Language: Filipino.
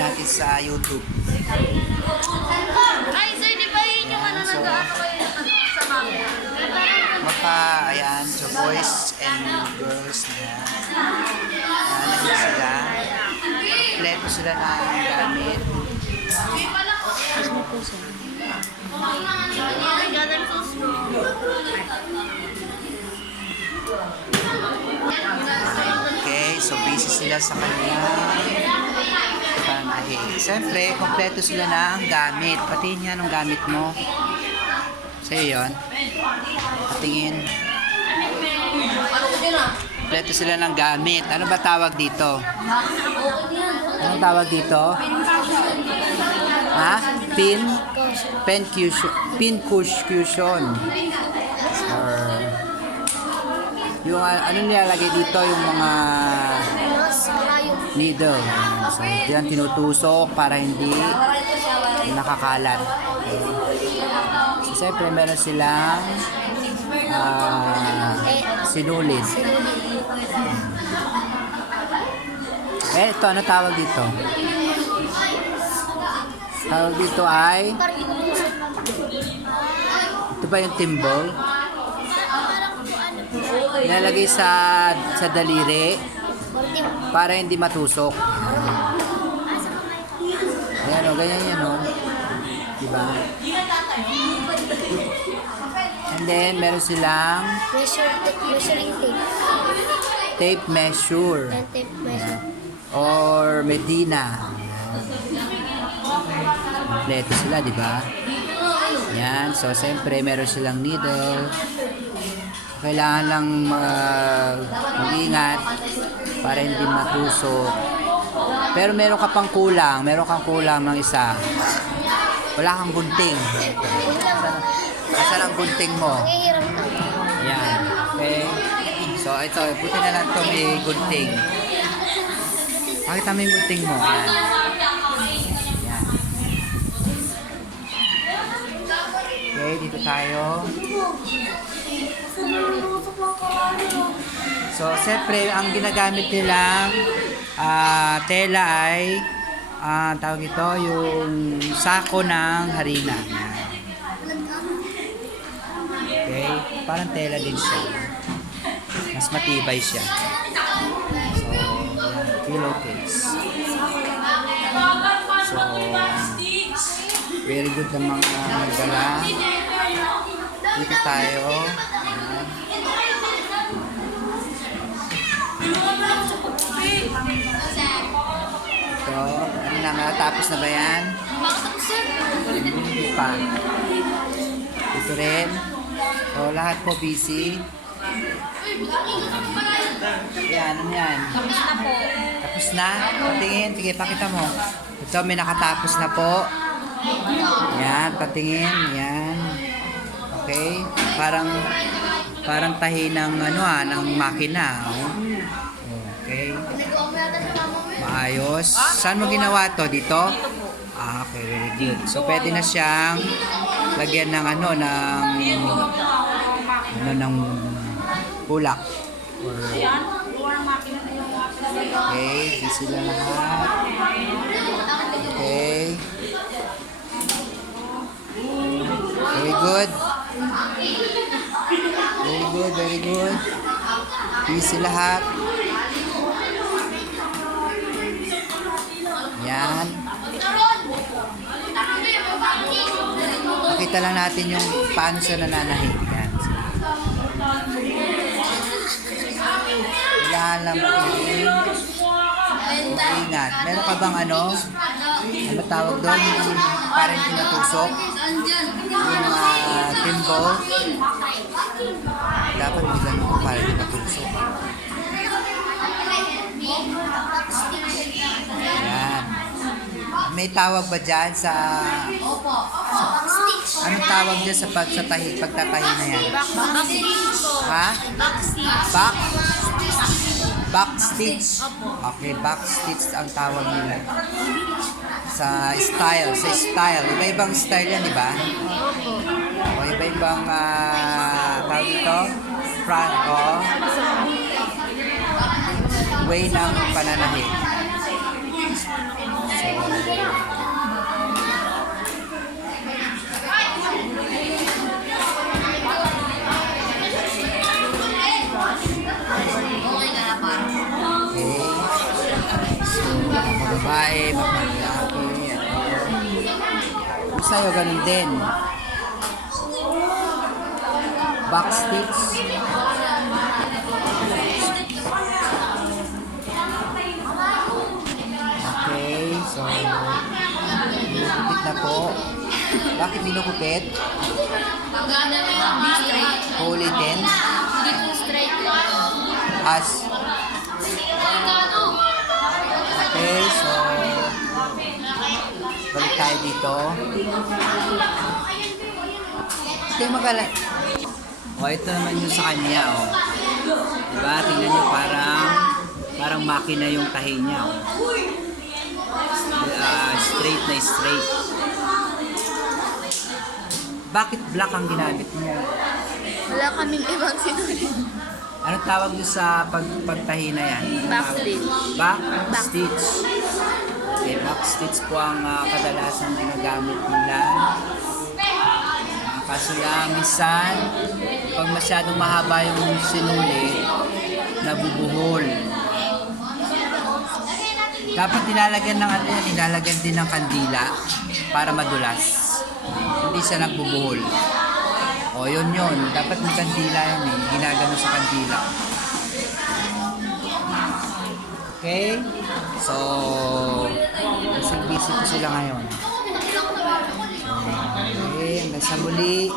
natin sa YouTube. Ay, sir, di ba yun yung ano So, nag-ano kayo sa mami? Mapa, ayan, so boys and girls na. Ayan, nandun sila. Kompleto sila ng gamit. Okay, so busy sila sa kanya. Panahe. Siyempre, kompleto sila na ang gamit. Pati niya anong gamit mo. Sa'yo yun. Patingin. Kompleto sila ng gamit. Ano ba tawag dito? Anong tawag dito? Ha? Pin? Pen cushion. Pin cush- cushion. Or yung uh, ano nilalagay dito yung mga needle. So, yan tinutusok para hindi nakakalat. So, siyempre meron silang ah, sinulid. Eh, ito, ano tawag dito? Tawag dito ay, ito ba yung timbol? Nilalagay sa sa daliri para hindi matusok. Ayan o, ganyan yan o. Diba? And then, meron silang Measure, measuring tape. tape measure tape measure. or Medina. Kompleto sila, di ba? Yan. So, siyempre, meron silang needle. Kailangan lang mag mag-ingat para hindi matusok. Pero meron ka pang kulang. Meron kang kulang ng isa. Wala kang gunting. Asa ang gunting mo? Yan. Okay. So, ito. Buti na lang ito may gunting. Pakita mo yung gunting mo. Yan. Yan. Okay, dito tayo. So, siyempre, ang ginagamit nilang ah, tela ay ah, tawag ito, yung sako ng harina. Okay? Parang tela din siya. Mas matibay siya. So. Pillowcase. So, very good ng mga magdala. Dito tayo. Ayan. Ito, ano na, matatapos na ba yan? Hindi pa. Ito rin. So, lahat po busy. Yan, ano yan? Tapos na? Patingin. Sige, pakita mo. Ito, may nakatapos na po. Yan, patingin. Yan. Okay. Parang, parang tahi ng, ano ah, ng makina. Oh. Okay. Maayos. Saan mo ginawa to? Dito? Ah, okay, very good. So, pwede na siyang lagyan ng ano, ng ano, ng bulak. Or, okay, di sila lahat. Okay. Very good. Good, very good. Busy lahat. Yan. Pakita lang natin yung paano siya nananahig. Yan. Kailangan lang maging ingat. Meron ka bang ano? Ano tawag doon? Yung parang hindi matusok? Yung uh, timbo? Dapat may ganun kung parang hindi matusok. Yan. May tawag ba dyan sa... Anong tawag dyan sa pag sa tahi, pagtatahi na yan? Ha? Back? Back stitch. Okay, back stitch ang tawag nila. Sa style, sa style. Iba-ibang style yan, di ba? O iba-ibang uh, tawag ito? Front o way ng pananahid. So, babae, pag lalaki. Kung sa'yo, ganun din. Back stitch. Okay, so binukupit na po. Bakit binukupit? Po straight lang. As. Dito. Okay, magala. O, ito naman yung sa kanya, o. Diba? Tingnan nyo, parang parang makina yung tahi niya, o. Ah, straight na straight. Bakit black ang ginamit niya? Wala kaming ibang sinulit. Anong tawag nyo sa pag, pagtahi na yan? Back stitch. Back, Back. stitch. Stitch po ang ah, kadalasan ginagamit nila. Ah, kaso yan, minsan, pag masyadong mahaba yung sinuli, nabubuhol. Dapat nilalagyan ng ano yan, nilalagyan din ng kandila para madulas. Hindi siya nagbubuhol. O, yun yun. Dapat may kandila yan eh. Ginagano sa kandila. Okay? So, busy busy po sila ngayon. Okay, hanggang sa muli.